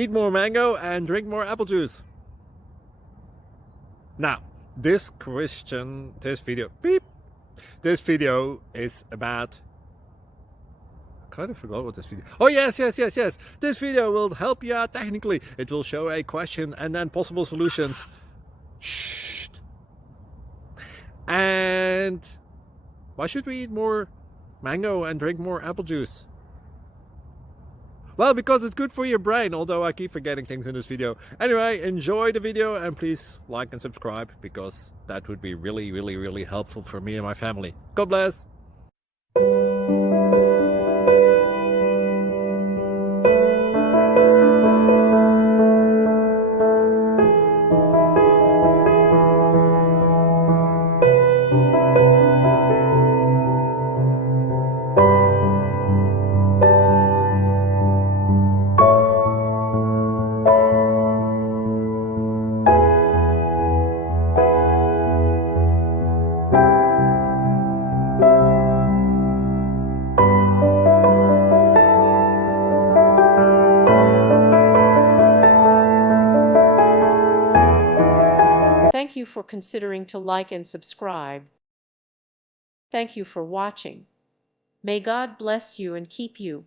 Eat more mango and drink more apple juice. Now, this video is about... I kind of forgot what this video... Oh, yes. This video will help you out technically. It will show a question and then possible solutions. Shh. And why should we eat more mango and drink more apple juice? Well, because it's good for your brain, although I keep forgetting things in this video. Anyway, enjoy the video and please like and subscribe, because that would be really helpful for me and my family. God bless! Thank you for considering to like and subscribe. Thank you for watching. May God bless you and keep you.